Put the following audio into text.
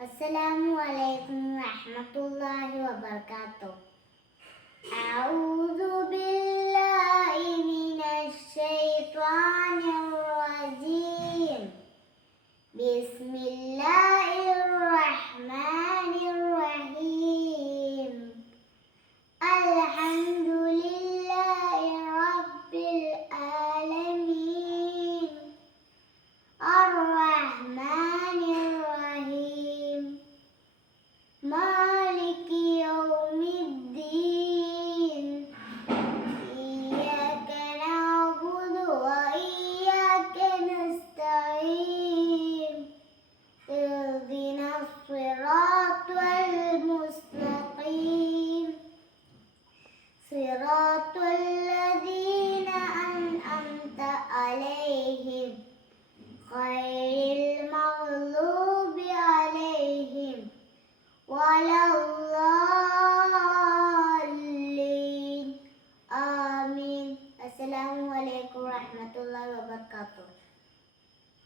السلام عليكم ورحمة الله وبركاته. أعوذ بالله من الشيطان الرجيم. بسم الله الرحمن الرحيم. الحمد لله رب العالمين. الرحمن الرحيم. مالك يوم الدين. إياك نعبد وإياك نستعين. اهدنا الصراط المستقيم. صراط الذين أنعمت عليهم غير المغضوب عليهم ولا الضالين. آمين. السلام عليكم ورحمة الله وبركاته.